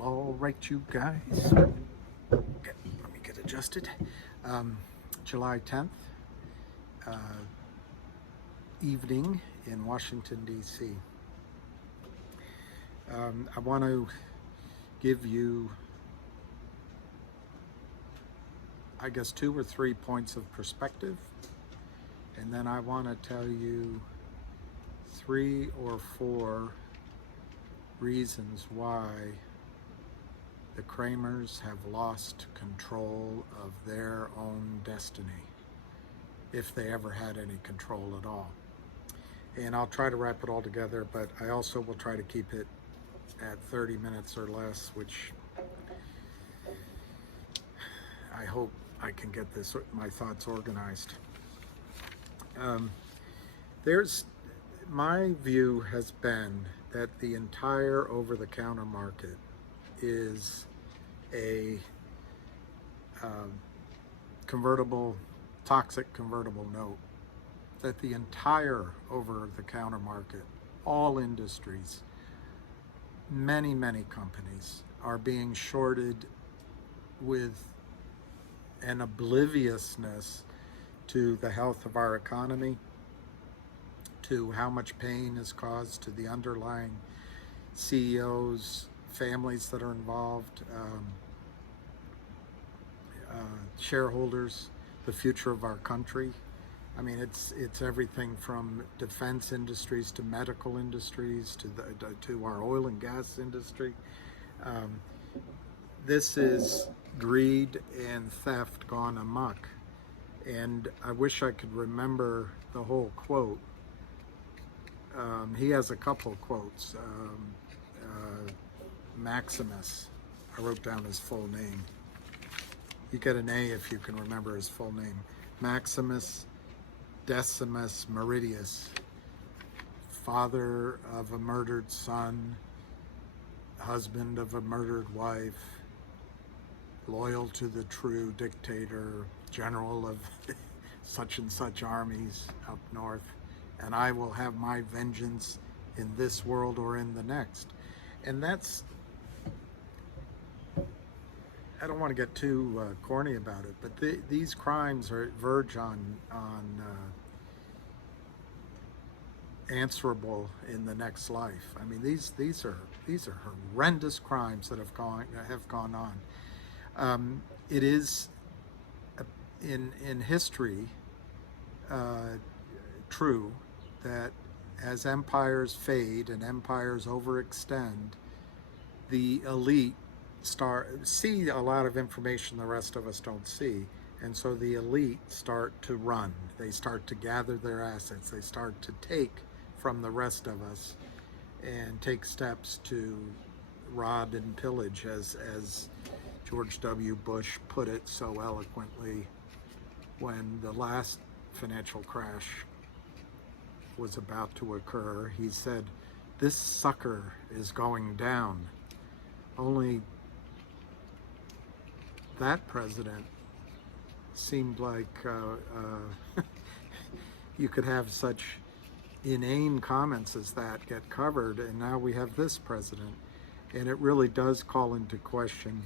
All right, you guys. Okay, let me get adjusted. July 10th, evening in Washington, D.C. I want to give you, I guess, 2 or 3 points of perspective, and then I want to tell you 3 or 4 reasons why the cramers have lost control of their own destiny, if they ever had any control at all. And I'll try to wrap it all together, but I also will try to keep it at 30 minutes or less, which I hope I can get my thoughts organized. My view has been that the entire over-the-counter market is a toxic convertible note. That the entire over-the-counter market, all industries, many companies are being shorted with an obliviousness to the health of our economy, to how much pain is caused to the underlying CEOs, families that are involved, shareholders, the future of our country. I mean, it's everything from defense industries to medical industries to our oil and gas industry. This is greed and theft gone amok. And I wish I could remember the whole quote. He has a couple quotes. Maximus, I wrote down his full name. You get an A if you can remember his full name. Maximus Decimus Meridius, father of a murdered son, husband of a murdered wife, loyal to the true dictator, general of such and such armies up north, and I will have my vengeance in this world or in the next. And that's, I don't want to get too corny about it, but these crimes verge on answerable in the next life. I mean, these are horrendous crimes that have gone on. It is in history true that as empires fade and empires overextend, the elite see a lot of information the rest of us don't see, and so the elite start to run. They start to gather their assets. They start to take from the rest of us and take steps to rob and pillage, as George W. Bush put it so eloquently when the last financial crash was about to occur. He said, "This sucker is going down." Only that president seemed like you could have such inane comments as that get covered, and now we have this president, and it really does call into question.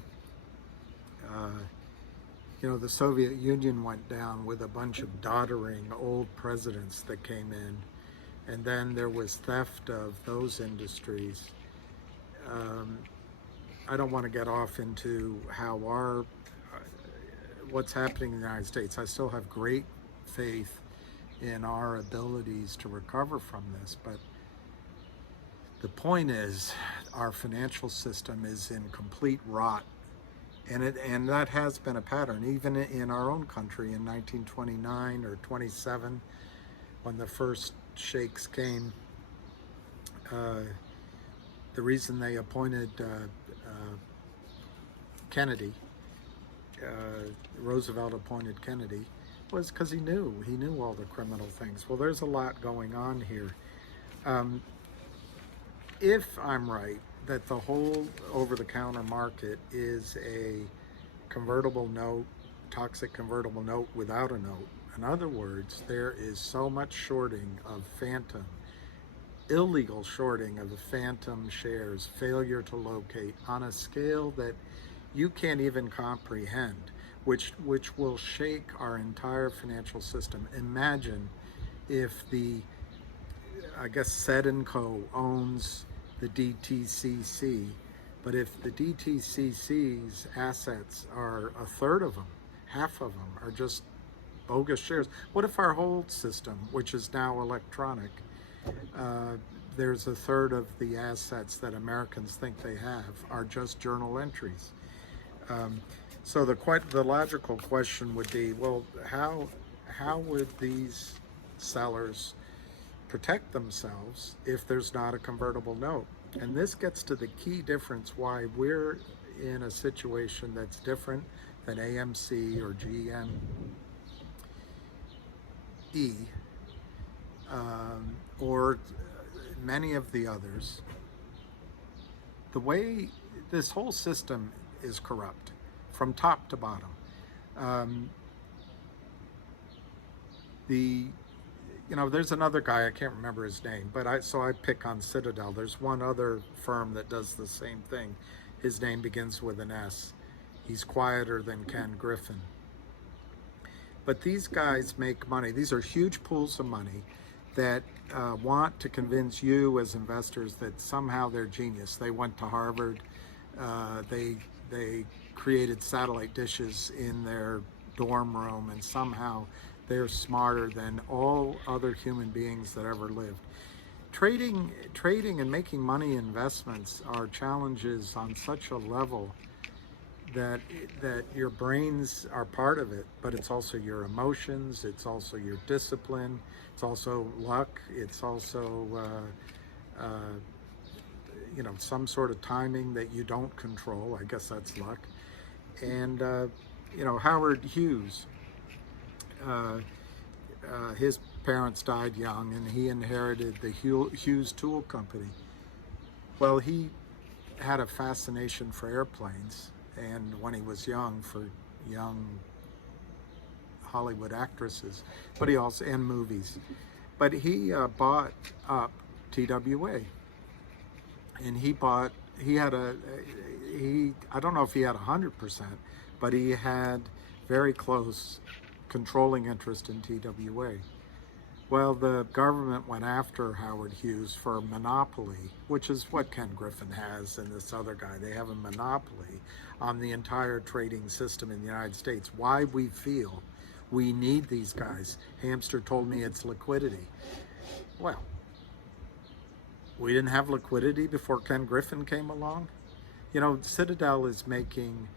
The Soviet Union went down with a bunch of doddering old presidents that came in, and then there was theft of those industries. I don't want to get off into how what's happening in the United States. I still have great faith in our abilities to recover from this, but the point is our financial system is in complete rot, and that has been a pattern even in our own country in 1929 or 27 when the first sheikhs came. The reason they appointed Kennedy, Roosevelt appointed Kennedy, was because he knew all the criminal things. Well, there's a lot going on here. If I'm right that the whole over-the-counter market is a convertible note, toxic convertible note without a note, in other words, there is so much shorting of phantom illegal shorting of the phantom shares, failure to locate on a scale that you can't even comprehend, which will shake our entire financial system. Imagine if I guess Sed & Co. owns the DTCC, but if the DTCC's assets are a third of them, half of them are just bogus shares. What if our whole system, which is now electronic, there's a third of the assets that Americans think they have are just journal entries? So the logical question would be, well, how would these sellers protect themselves if there's not a convertible note? And this gets to the key difference why we're in a situation that's different than AMC or GME or many of the others. The way this whole system is corrupt from top to bottom. There's another guy, I can't remember his name, but I pick on Citadel. There's one other firm that does the same thing. His name begins with an S. He's quieter than Ken Griffin. But these guys make money. These are huge pools of money that want to convince you as investors that somehow they're genius. They went to Harvard. They created satellite dishes in their dorm room, and somehow they're smarter than all other human beings that ever lived. Trading and making money investments are challenges on such a level that your brains are part of it, but it's also your emotions, it's also your discipline, it's also luck, it's also some sort of timing that you don't control. I guess that's luck. And Howard Hughes, his parents died young, and he inherited the Hughes Tool Company. Well, he had a fascination for airplanes, and when he was young, for young Hollywood actresses, but he also, and movies. But he bought up TWA, and I don't know if he had 100%, but he had very close controlling interest in TWA. Well, the government went after Howard Hughes for monopoly, which is what Ken Griffin has and this other guy. They have a monopoly on the entire trading system in the United States. Why we feel we need these guys. Hamster told me it's liquidity. Well, we didn't have liquidity before Ken Griffin came along. Citadel is making,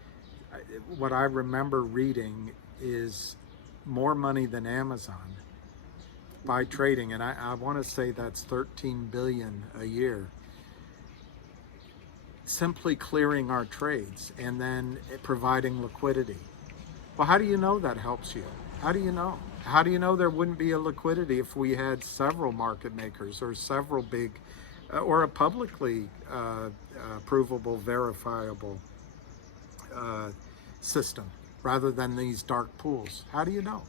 what I remember reading is more money than Amazon by trading, and I want to say that's 13 billion a year, simply clearing our trades and then providing liquidity. Well, how do you know that helps you? How do you know? How do you know there wouldn't be a liquidity if we had several market makers or several big or a publicly provable, verifiable system rather than these dark pools? How do you know?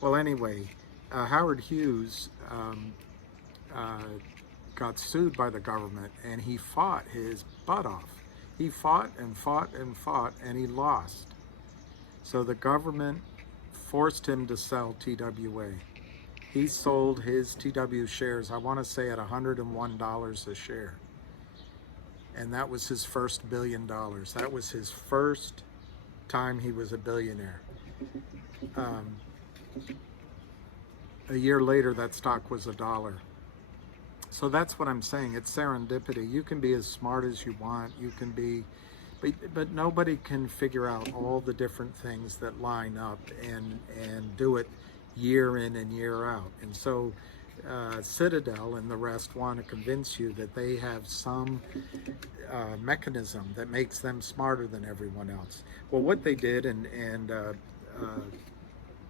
Well, anyway, Howard Hughes got sued by the government, and he fought his butt off. He fought and fought and fought, and he lost. So the government forced him to sell TWA. He sold his TW shares, I want to say, at $101 a share. And that was his first $1 billion. That was his first time he was a billionaire. A year later, that stock was $1. So that's what I'm saying. It's serendipity. You can be as smart as you want. You can be, but nobody can figure out all the different things that line up and do it year in and year out. And so Citadel and the rest want to convince you that they have some mechanism that makes them smarter than everyone else. Well, what they did, and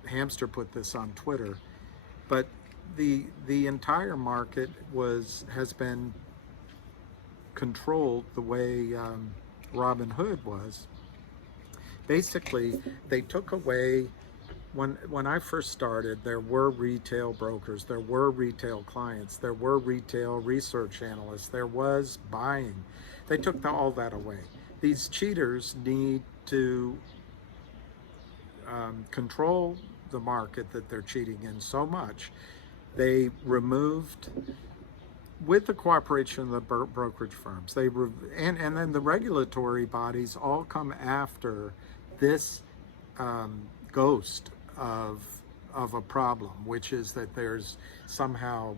Hamster put this on Twitter, but the entire market has been controlled the way Robin Hood was. Basically, they took away when I first started, there were retail brokers, there were retail clients, there were retail research analysts, there was buying. They took all that away. These cheaters need to control the market that they're cheating in so much. They removed, with the cooperation of the brokerage firms, and then the regulatory bodies all come after this ghost of a problem, which is that there's somehow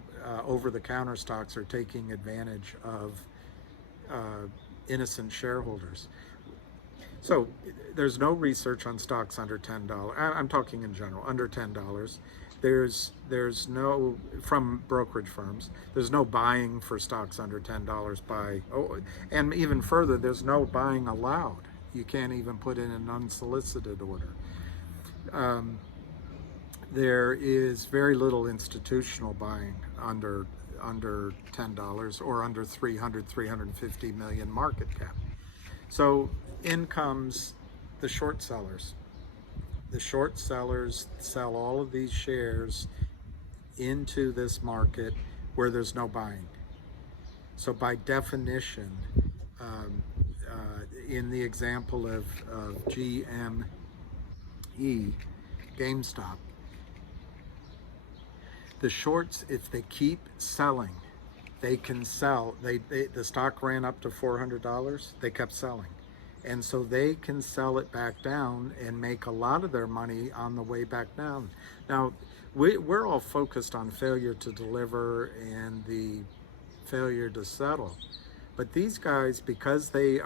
over-the-counter stocks are taking advantage of innocent shareholders. So there's no research on stocks under $10. I'm talking in general, under $10. There's no, from brokerage firms, there's no buying for stocks under $10 and even further, there's no buying allowed. You can't even put in an unsolicited order. There is very little institutional buying under $10 or under 350 million market cap. So in comes the short sellers. The short sellers sell all of these shares into this market where there's no buying. So by definition, in the example of GME, GameStop, the shorts, if they keep selling, they can sell. The stock ran up to $400. They kept selling. And so they can sell it back down and make a lot of their money on the way back down. Now, we're all focused on failure to deliver and the failure to settle. But these guys, because they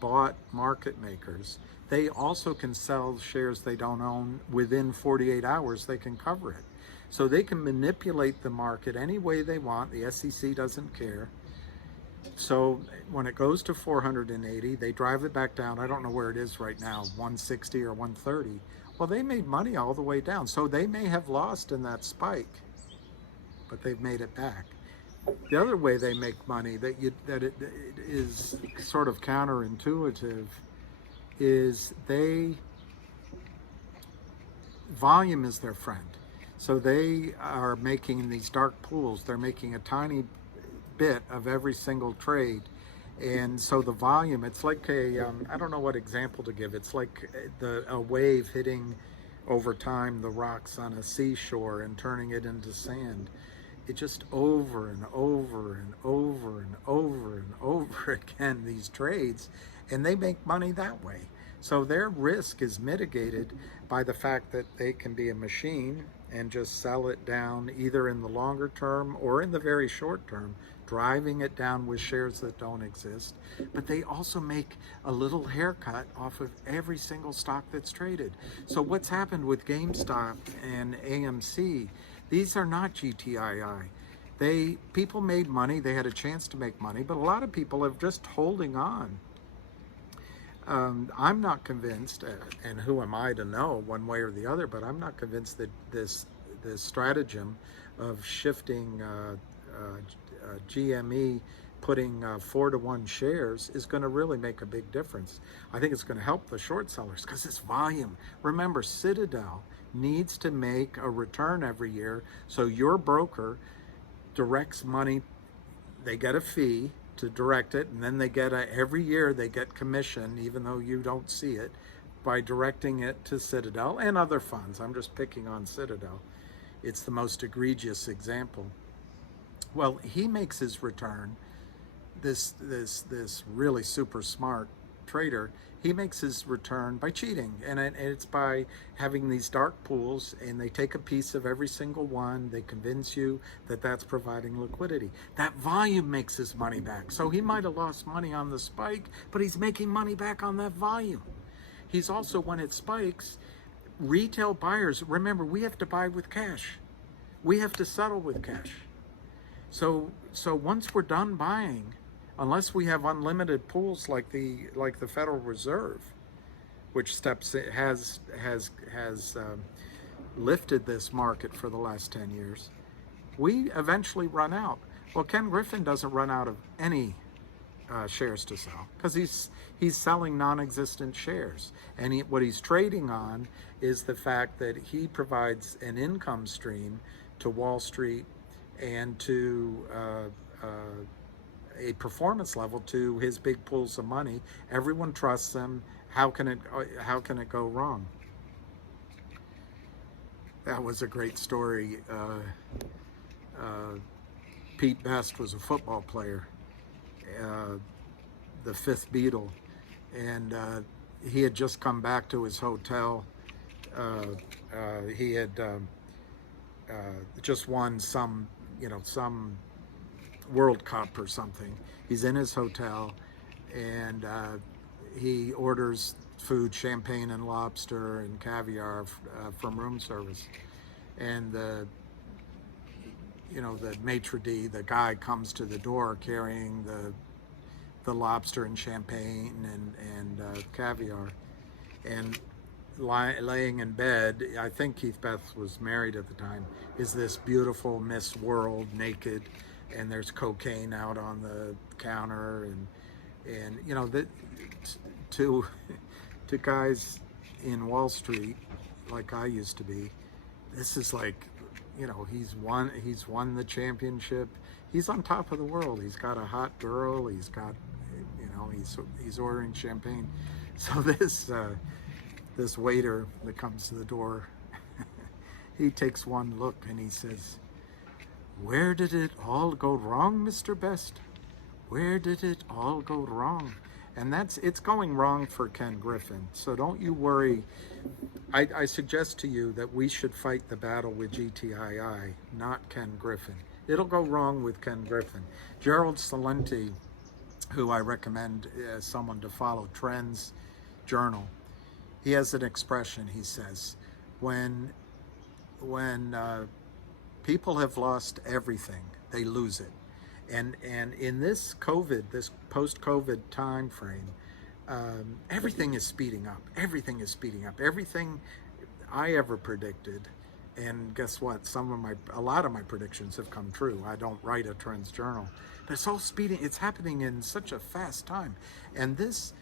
bought market makers, they also can sell shares they don't own within 48 hours. They can cover it. So they can manipulate the market any way they want. The SEC doesn't care. So when it goes to 480, they drive it back down. I don't know where it is right now, 160 or 130. Well, they made money all the way down. So they may have lost in that spike, but they've made it back. The other way they make money that it is sort of counterintuitive is volume is their friend. So they are making these dark pools. They're making a tiny bit of every single trade. And so the volume, it's like I don't know what example to give. It's like a wave hitting over time the rocks on a seashore and turning it into sand. It just over and over and over and over and over again, these trades, and they make money that way. So their risk is mitigated by the fact that they can be a machine and just sell it down either in the longer term or in the very short term, driving it down with shares that don't exist. But they also make a little haircut off of every single stock that's traded. So what's happened with GameStop and AMC, these are not GTII. People made money, they had a chance to make money, but a lot of people are just holding on. I'm not convinced, and who am I to know one way or the other, but I'm not convinced that this stratagem of shifting GME, putting 4-to-1 shares is going to really make a big difference. I think it's going to help the short sellers because it's volume. Remember, Citadel needs to make a return every year, so your broker directs money. They get a fee to direct it, and then they get every year they get commission, even though you don't see it, by directing it to Citadel and other funds. I'm just picking on Citadel. It's the most egregious example. Well, he makes his return, this really super smart trader, he makes his return by cheating, and it's by having these dark pools, and they take a piece of every single one. They convince you that that's providing liquidity. That volume makes his money back. So he might have lost money on the spike, but he's making money back on that volume. He's also, when it spikes, retail buyers, remember, we have to buy with cash. We have to settle with cash. So once we're done buying, unless we have unlimited pools like the Federal Reserve, which has lifted this market for the last 10 years, we eventually run out. Well, Ken Griffin doesn't run out of any shares to sell, because he's selling non-existent shares, and what he's trading on is the fact that he provides an income stream to Wall Street and to a performance level to his big pools of money. Everyone trusts him. How can it go wrong? That was a great story. Pete Best was a football player, the fifth Beatle, and he had just come back to his hotel. He had just won some World Cup or something. He's in his hotel, and he orders food, champagne and lobster and caviar from room service, and the maitre d', the guy, comes to the door carrying the lobster and champagne and caviar, and laying in bed, I think Keith Beth was married at the time, is this beautiful Miss World naked, and there's cocaine out on the counter, and to guys in Wall Street like I used to be, this is like, he's won the championship. He's on top of the world. He's got a hot girl. He's got, he's ordering champagne. So this waiter that comes to the door, he takes one look and he says, "Where did it all go wrong, Mr. Best? Where did it all go wrong?" And it's going wrong for Ken Griffin. So don't you worry. I suggest to you that we should fight the battle with GTII, not Ken Griffin. It'll go wrong with Ken Griffin. Gerald Salenti, who I recommend as someone to follow, Trends Journal, he has an expression. He says, when people have lost everything, they lose it. And in this post-COVID time frame, everything is speeding up. Everything is speeding up. Everything I ever predicted, and guess what? A lot of my predictions have come true. I don't write a Trends Journal, but it's all speeding. It's happening in such a fast time, and this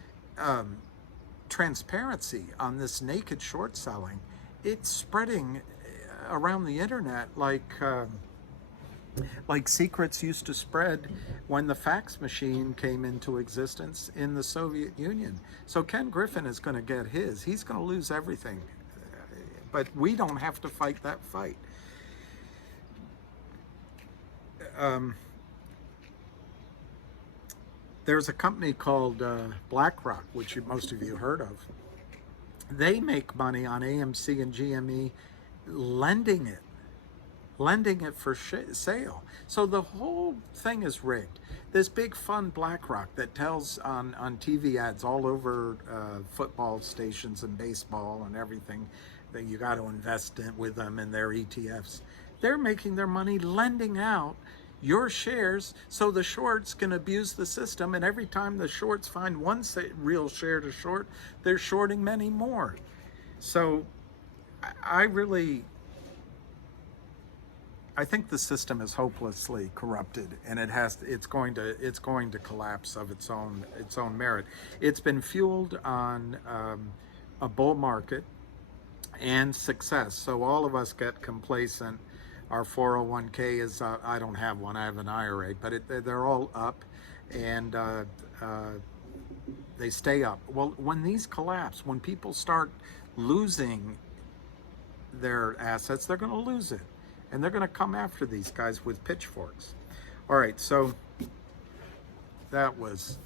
transparency on this naked short selling, it's spreading around the internet like secrets used to spread when the fax machine came into existence in the Soviet Union. So Ken Griffin is going to get his. He's going to lose everything. But we don't have to fight that fight. There's a company called Blackrock, which most of you heard of. They make money on AMC and GME lending it for sale. So the whole thing is rigged. This big fund BlackRock that tells on TV ads all over football stations and baseball and everything that you got to invest with them in their ETFs. They're making their money lending out your shares so the shorts can abuse the system, and every time the shorts find one real share to short, they're shorting many more. So I think the system is hopelessly corrupted, and it's going to collapse of its own merit. It's been fueled on a bull market and success. So all of us get complacent. Our 401k is I don't have one. I have an IRA, but they're all up, and they stay up. Well, when these collapse, when people start losing their assets, they're going to lose it. And they're going to come after these guys with pitchforks. All right, so that was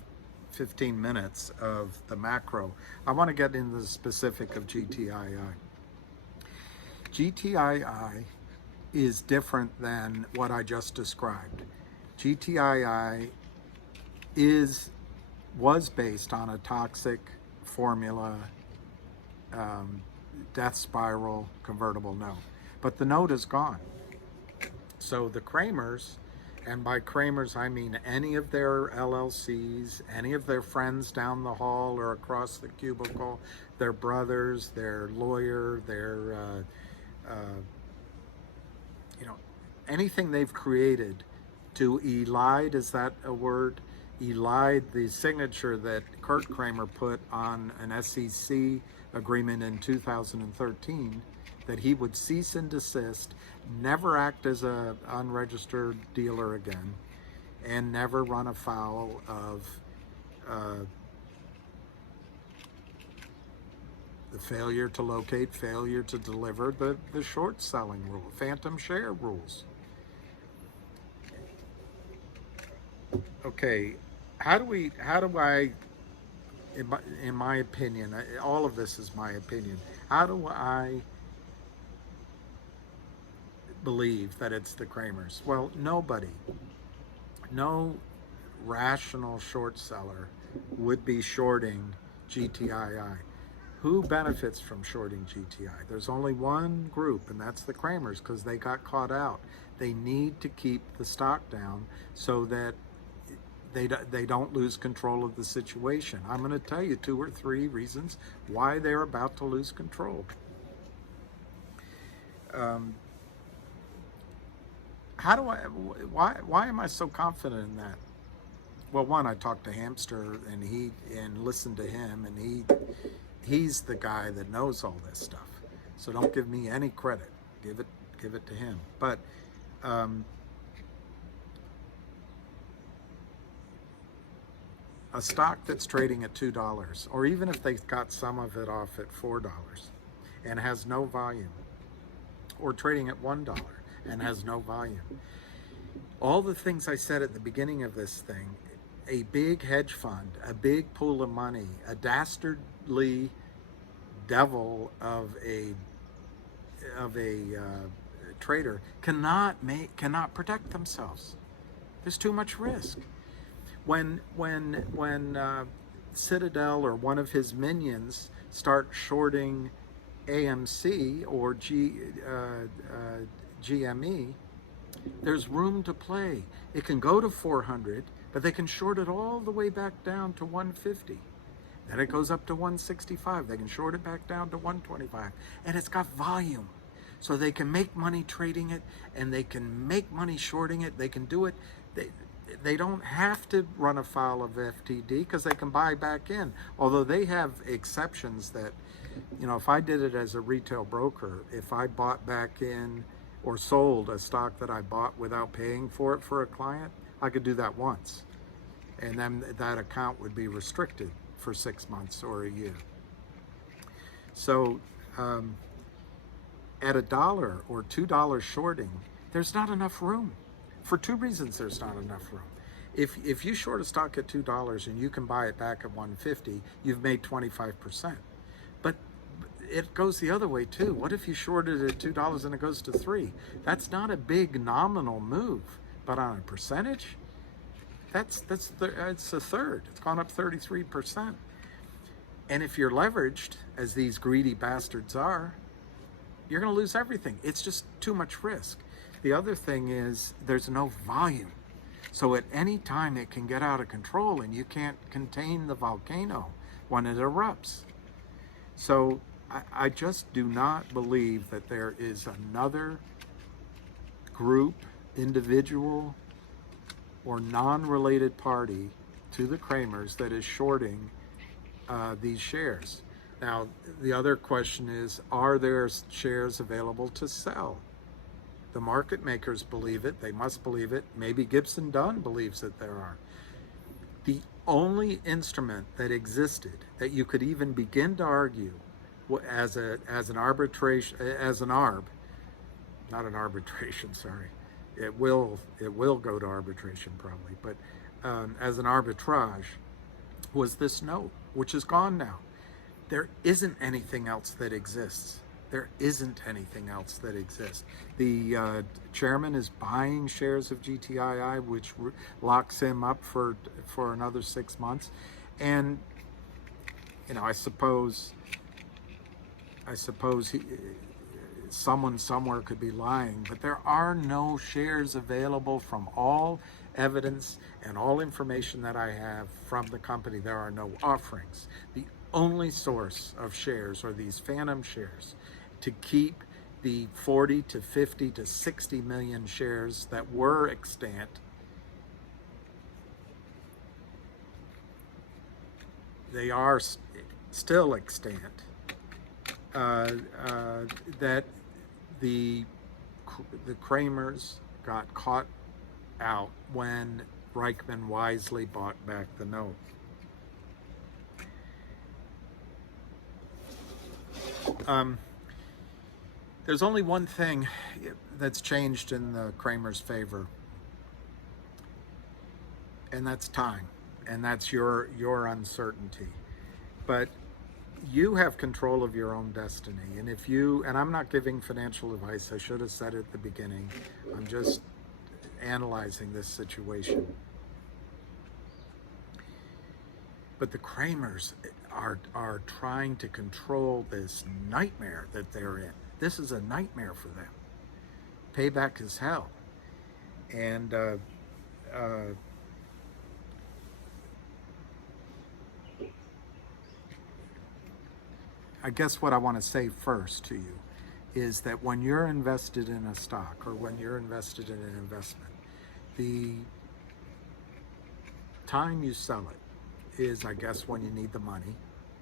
15 minutes of the macro. I want to get into the specific of GTII. GTII is different than what I just described. GTII was based on a toxic formula, death spiral convertible note. But the note is gone. So the cramers, and by cramers I mean any of their LLCs, any of their friends down the hall or across the cubicle, their brothers, their lawyer, their anything they've created to elide, is that a word? lied the signature that Kurt Kramer put on an SEC agreement in 2013 that he would cease and desist, never act as an unregistered dealer again, and never run afoul of the failure to locate, failure to deliver, the short selling rule, phantom share rules. Okay, how do I, in my opinion, all of this is my opinion, how do I believe that it's the Kramers? Well, nobody, no rational short seller would be shorting GTII. Who benefits from shorting GTI? There's only one group, and that's the Kramers, because they got caught out. They need to keep the stock down so that they don't lose control of the situation. I'm going to tell you 2 or 3 reasons why they're about to lose control. Why am I so confident in that? Well, one, I talked to Hamster and listened to him, and he's the guy that knows all this stuff. So don't give me any credit. Give it to him. But a stock that's trading at $2, or even if they got some of it off at $4 and has no volume, or trading at $1 and has no volume, all the things I said at the beginning of this thing, a big hedge fund, a big pool of money, a dastardly devil of a trader cannot protect themselves. There's too much risk. When Citadel or one of his minions start shorting AMC or GME, there's room to play. It can go to 400, but they can short it all the way back down to 150. Then it goes up to 165. They can short it back down to 125. And it's got volume. So they can make money trading it, and they can make money shorting it. They can do it. They don't have to run afoul of FTD because they can buy back in. Although they have exceptions that, if I did it as a retail broker, if I bought back in or sold a stock that I bought without paying for it for a client, I could do that once. And then that account would be restricted for 6 months or a year. So at $1 or $2 shorting, there's not enough room. For 2 reasons there's not enough room. If you short a stock at $2 and you can buy it back at 150, you've made 25%. But it goes the other way too. What if you shorted it at $2 and it goes to 3? That's not a big nominal move, but on a percentage, it's a third. It's gone up 33%. And if you're leveraged, as these greedy bastards are, you're going to lose everything. It's just too much risk. The other thing is there's no volume. So at any time it can get out of control and you can't contain the volcano when it erupts. So I just do not believe that there is another group, individual, or non-related party to the Kramers that is shorting these shares. Now, the other question is, are there shares available to sell? The market makers believe it. They must believe it. Maybe Gibson Dunn believes that there are. The only instrument that existed that you could even begin to argue as an arbitration, as an arb, not an arbitration, sorry. It will go to arbitration probably, but as an arbitrage, was this note, which is gone now. There isn't anything else that exists. There isn't anything else that exists. The chairman is buying shares of GTII, which locks him up for another 6 months. And I suppose someone somewhere could be lying, but there are no shares available from all evidence and all information that I have from the company. There are no offerings. The only source of shares are these phantom shares to keep the 40 to 50 to 60 million shares that were extant they are still extant. That the cramers got caught out when Reichman wisely bought back the note. There's only one thing that's changed in the Cramer's favor, and that's time, and that's your uncertainty. But you have control of your own destiny, and if you, and I'm not giving financial advice, I should have said it at the beginning, I'm just analyzing this situation. But the Cramers are trying to control this nightmare that they're in. This is a nightmare for them. Payback is hell. And I guess what I want to say first to you is that when you're invested in a stock or when you're invested in an investment, the time you sell it is, I guess, when you need the money.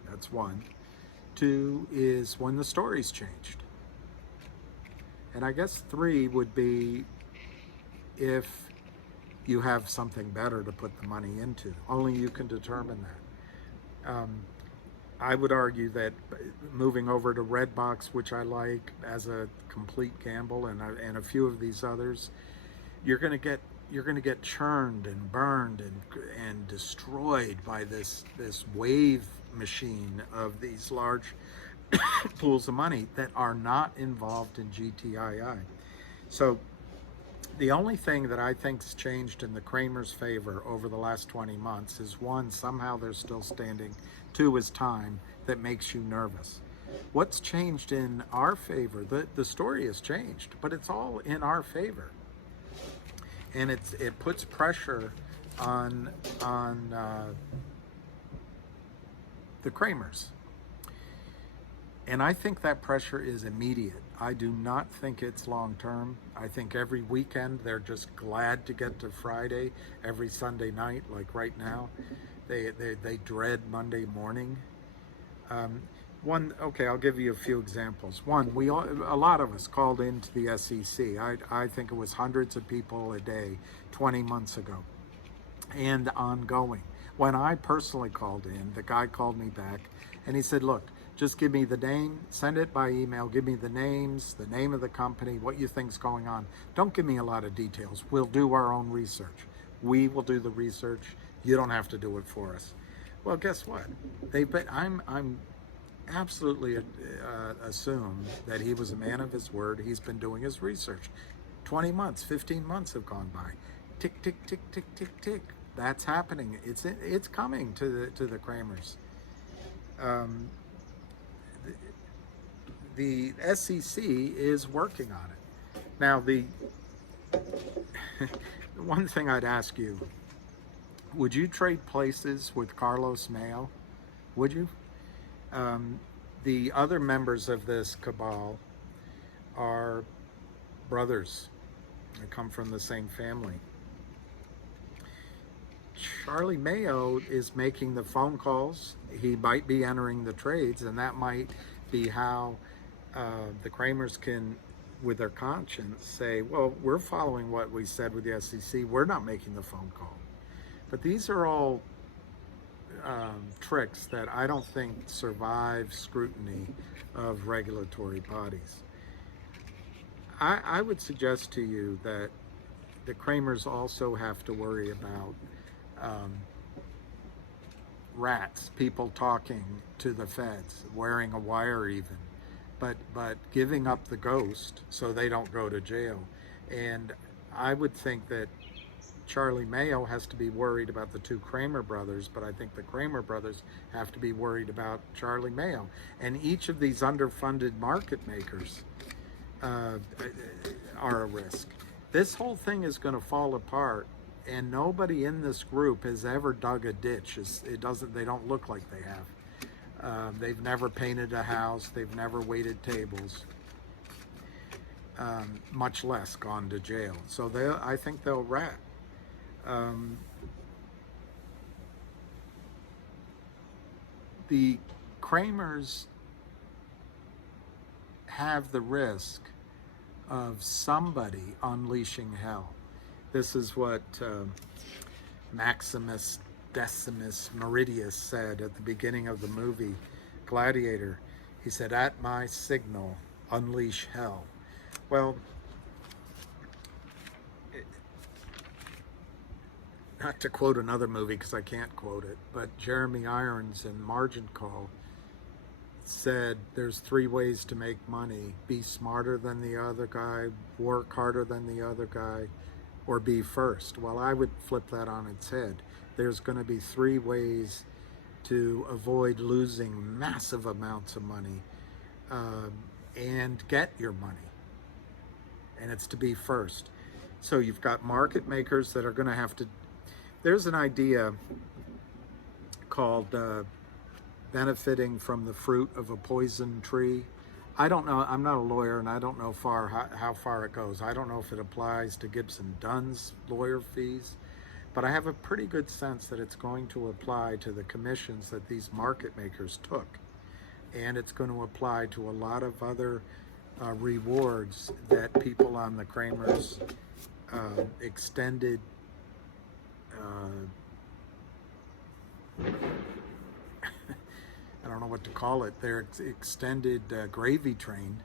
That's one. Two is when the story's changed. And I guess three would be if you have something better to put the money into. Only you can determine that. I would argue that moving over to Redbox, which I like as a complete gamble, and a few of these others, you're going to get churned and burned and destroyed by this wave machine of these large pools of money that are not involved in GTII. So the only thing that I think's changed in the Cramer's favor over the last 20 months is, one, somehow they're still standing. Two is time that makes you nervous. What's changed in our favor? The story has changed, but it's all in our favor. And it puts pressure on the Cramers. And I think that pressure is immediate. I do not think it's long term. I think every weekend they're just glad to get to Friday. Every Sunday night, like right now, they dread Monday morning. Okay, I'll give you a few examples. One, a lot of us called into the SEC. I think it was hundreds of people a day 20 months ago and ongoing. When I personally called in, the guy called me back and he said, look, just give me the name, send it by email, give me the names, the name of the company, what you think's going on. Don't give me a lot of details. We'll do our own research. We will do the research. You don't have to do it for us. Well, guess what? I'm absolutely assume that he was a man of his word. He's been doing his research. 20 months, 15 months have gone by. Tick, tick, tick, tick, tick, tick. That's happening. It's coming to the Cramers. The SEC is working on it. Now, the one thing I'd ask you, would you trade places with Carlos Mayo? Would you? The other members of this cabal are brothers. They come from the same family. Charlie Mayo is making the phone calls. He might be entering the trades, and that might be how the Cramers can, with their conscience, say, well, we're following what we said with the SEC. We're not making the phone call. But these are all tricks that I don't think survive scrutiny of regulatory bodies. I would suggest to you that the Cramers also have to worry about rats, people talking to the feds, wearing a wire even, but giving up the ghost so they don't go to jail. And I would think that Charlie Mayo has to be worried about the two Cramer brothers, but I think the Cramer brothers have to be worried about Charlie Mayo. And each of these underfunded market makers are a risk. This whole thing is going to fall apart, and nobody in this group has ever dug a ditch. They don't look like they have. They've never painted a house. They've never waited tables, much less gone to jail. So I think they'll rat. the cramers have the risk of somebody unleashing hell. This is what Maximus Decimus Meridius said at the beginning of the movie Gladiator. He said, "At my signal, unleash hell." Well, not to quote another movie because I can't quote it, but Jeremy Irons in Margin Call said there's 3 ways to make money: be smarter than the other guy, work harder than the other guy, or be first. Well, I would flip that on its head. There's going to be 3 ways to avoid losing massive amounts of money and get your money, and it's to be first. So you've got market makers that are going to have to. There's an idea called benefiting from the fruit of a poison tree. I don't know, I'm not a lawyer, and I don't know how far it goes. I don't know if it applies to Gibson Dunn's lawyer fees, but I have a pretty good sense that it's going to apply to the commissions that these market makers took. And it's going to apply to a lot of other rewards that people on the cramers extended I don't know what to call it, their extended gravy train.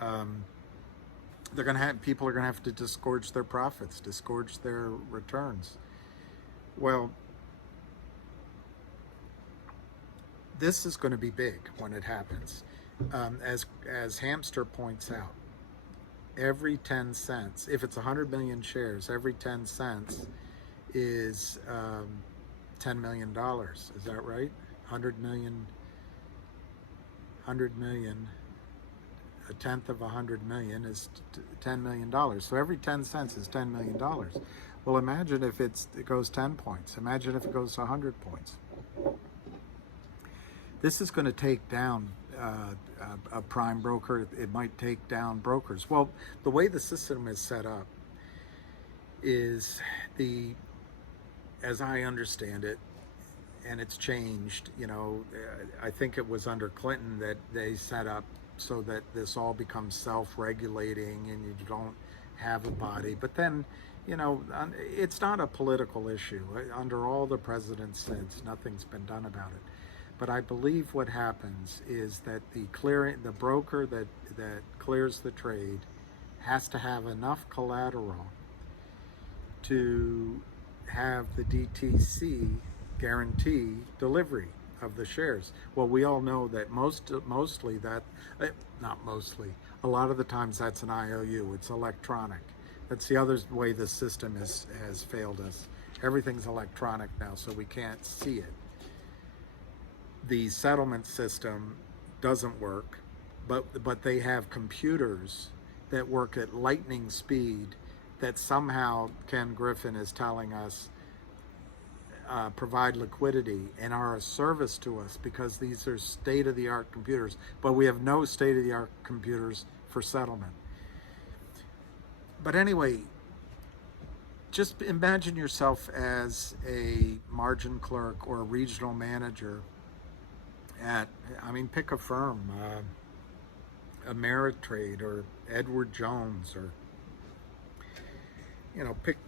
They're going to have, people are going to have to disgorge their profits, disgorge their returns. Well, this is going to be big when it happens. As Hamster points out, every 10 cents, if it's 100 million shares, every 10 cents is $10 million. Is that right? 100 million, a tenth of 100 million is $10 million. So every 10 cents is $10 million. Well, imagine if it goes 10 points. Imagine if it goes to 100 points. This is going to take down a prime broker. It might take down brokers. Well, the way the system is set up is as I understand it, and it's changed, you know, I think it was under Clinton that they set up so that this all becomes self-regulating and you don't have a body. But then, you know, it's not a political issue. Under all the presidents since, nothing's been done about it. But I believe what happens is that the broker that clears the trade has to have enough collateral to have the DTC guarantee delivery of the shares. Well, we all know that mostly that, not mostly, a lot of the times that's an IOU. It's electronic. That's the other way the system has failed us. Everything's electronic now, so we can't see it. The settlement system doesn't work, but they have computers that work at lightning speed that somehow Ken Griffin is telling us provide liquidity and are a service to us because these are state-of-the-art computers, but we have no state-of-the-art computers for settlement. But anyway, just imagine yourself as a margin clerk or a regional manager at, pick a firm, Ameritrade or Edward Jones, or, you know, pick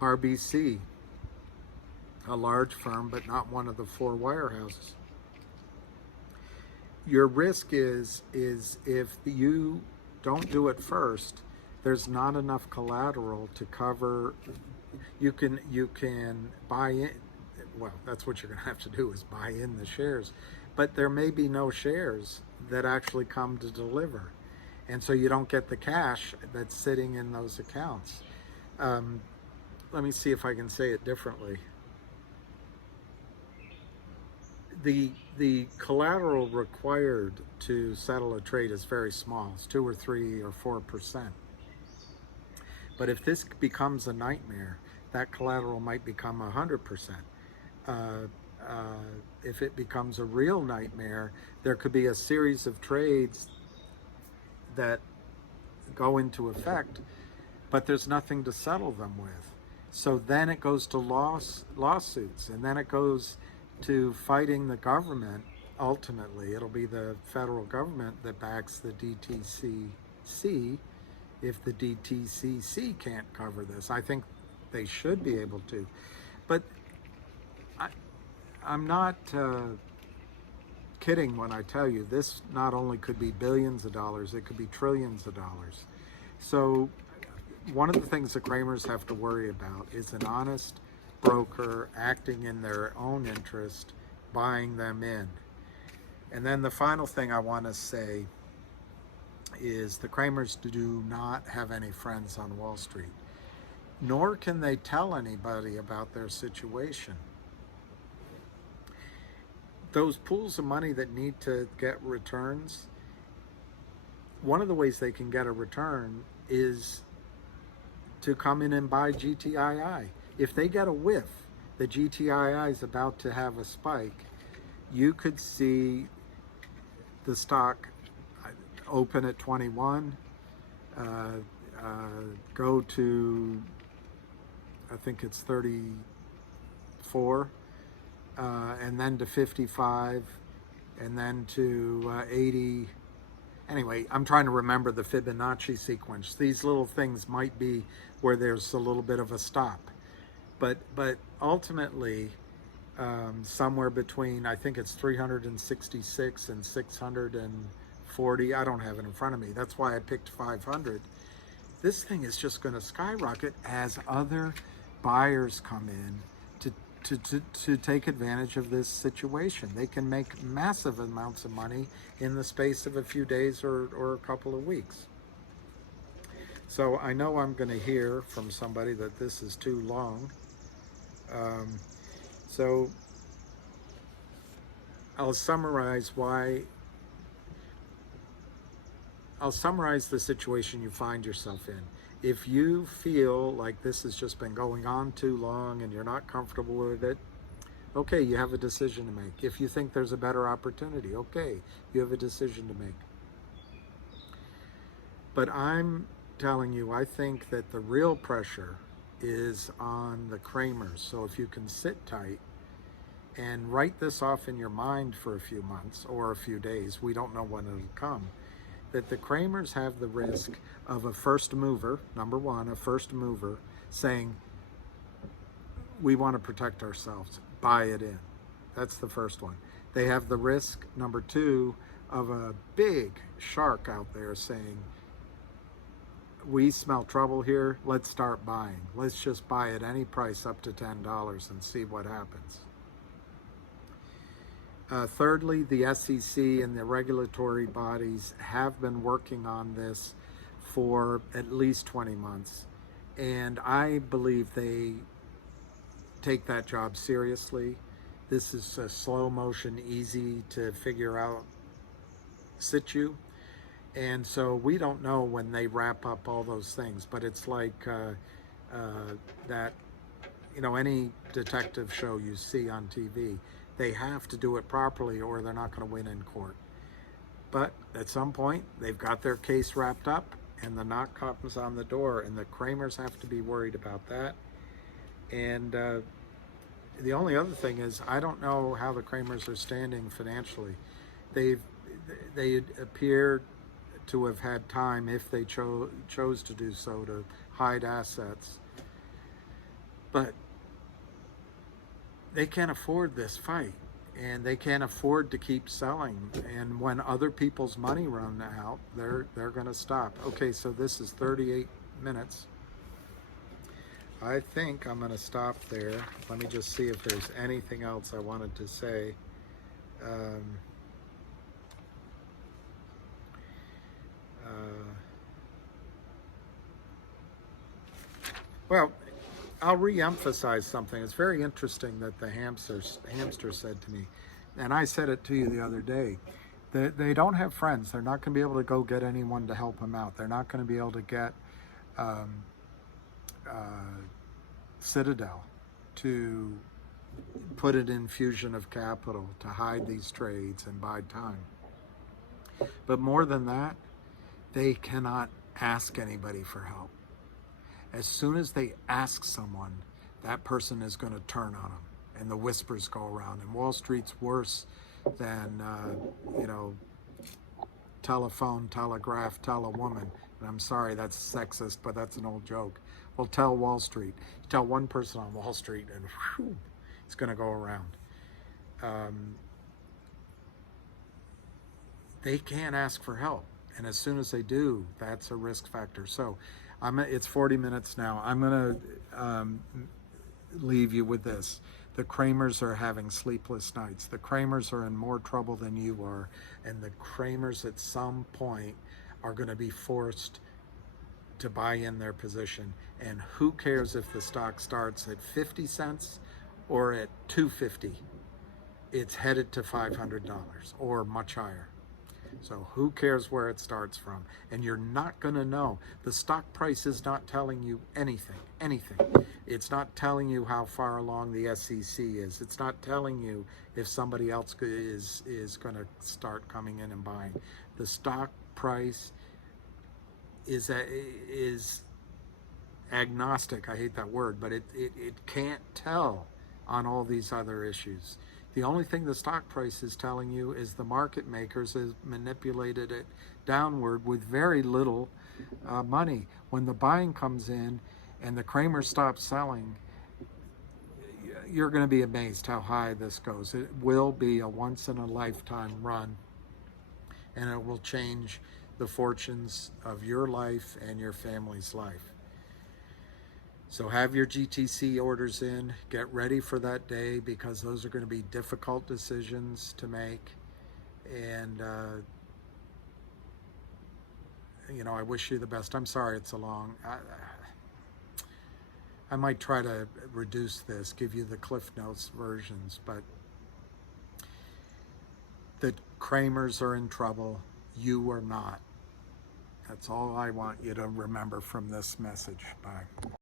RBC, a large firm, but not one of the 4 wirehouses. Your risk is if you don't do it first, there's not enough collateral to cover. You can buy in. Well, that's what you're going to have to do, is buy in the shares, but there may be no shares that actually come to deliver, and so you don't get the cash that's sitting in those accounts. Let me see if I can say it differently. The collateral required to settle a trade is very small. It's 2 or 3 or 4%. But if this becomes a nightmare, that collateral might become 100%. If it becomes a real nightmare, there could be a series of trades that go into effect, but there's nothing to settle them with. So then it goes to lawsuits, and then it goes to fighting the government. Ultimately, it'll be the federal government that backs the DTCC if the DTCC can't cover this. I think they should be able to. But I'm not kidding when I tell you this not only could be billions of dollars, it could be trillions of dollars. So one of the things the cramers have to worry about is an honest broker acting in their own interest, buying them in. And then the final thing I want to say is the cramers do not have any friends on Wall Street, nor can they tell anybody about their situation. Those pools of money that need to get returns, one of the ways they can get a return is to come in and buy GTII. If they get a whiff that GTII is about to have a spike, you could see the stock open at 21, go to, I think it's 34, and then to 55, and then to 80. Anyway, I'm trying to remember the Fibonacci sequence. These little things might be where there's a little bit of a stop. But ultimately, somewhere between, I think it's 366 and 640. I don't have it in front of me. That's why I picked 500. This thing is just going to skyrocket as other buyers come in to take advantage of this situation. They can make massive amounts of money in the space of a few days or a couple of weeks. So I know I'm going to hear from somebody that this is too long. So I'll summarize the situation you find yourself in. If you feel like this has just been going on too long and you're not comfortable with it, okay, you have a decision to make. If you think there's a better opportunity, okay, you have a decision to make. But I'm telling you, I think that the real pressure is on the cramers. So if you can sit tight and write this off in your mind for a few months or a few days, we don't know when it'll come, that the cramers have the risk of a first mover, number one, a first mover saying, we want to protect ourselves, buy it in. That's the first one. They have the risk, number two, of a big shark out there saying, we smell trouble here, let's start buying. Let's just buy at any price up to $10 and see what happens. Thirdly, the SEC and the regulatory bodies have been working on this for at least 20 months. And I believe they take that job seriously. This is a slow motion, easy to figure out situ. And so we don't know when they wrap up all those things, but it's like that, you know, any detective show you see on TV, they have to do it properly or they're not going to win in court. But at some point, they've got their case wrapped up and the knock comes on the door, and the cramers have to be worried about that. And the only other thing is, I don't know how the cramers are standing financially. They appear to have had time, if they chose to do so, to hide assets. But they can't afford this fight, and they can't afford to keep selling. And when other people's money run out, they're going to stop. Okay, so this is 38 minutes. I think I'm going to stop there. Let me just see if there's anything else I wanted to say. Well, I'll re-emphasize something. It's very interesting that the hamster said to me, and I said it to you the other day, that they don't have friends. They're not going to be able to go get anyone to help them out. They're not going to be able to get Citadel to put an infusion of capital to hide these trades and buy time. But more than that, they cannot ask anybody for help. As soon as they ask someone, that person is going to turn on them and the whispers go around. And Wall Street's worse than, you know, telephone, telegraph, tell a woman. And I'm sorry, that's sexist, but that's an old joke. Well, tell Wall Street. You tell one person on Wall Street, and whew, it's going to go around. They can't ask for help, and as soon as they do, that's a risk factor. So, it's 40 minutes now. I'm going to leave you with this. The cramers are having sleepless nights. The cramers are in more trouble than you are, and the cramers at some point are going to be forced to buy in their position. And who cares if the stock starts at 50 cents or at 250? It's headed to $500 or much higher. So who cares where it starts from? And you're not going to know. The stock price is not telling you anything. It's not telling you how far along the SEC is. It's not telling you if somebody else is going to start coming in and buying. The stock price is agnostic. I hate that word, but it can't tell on all these other issues. The only thing the stock price is telling you is the market makers has manipulated it downward with very little money. When the buying comes in and the Cramers stop selling, you're going to be amazed how high this goes. It will be a once-in-a-lifetime run, and it will change the fortunes of your life and your family's life. So have your GTC orders in, get ready for that day, because those are going to be difficult decisions to make. And, you know, I wish you the best. I'm sorry it's a long, I might try to reduce this, give you the Cliff Notes versions, but the Cramers are in trouble. You are not. That's all I want you to remember from this message. Bye.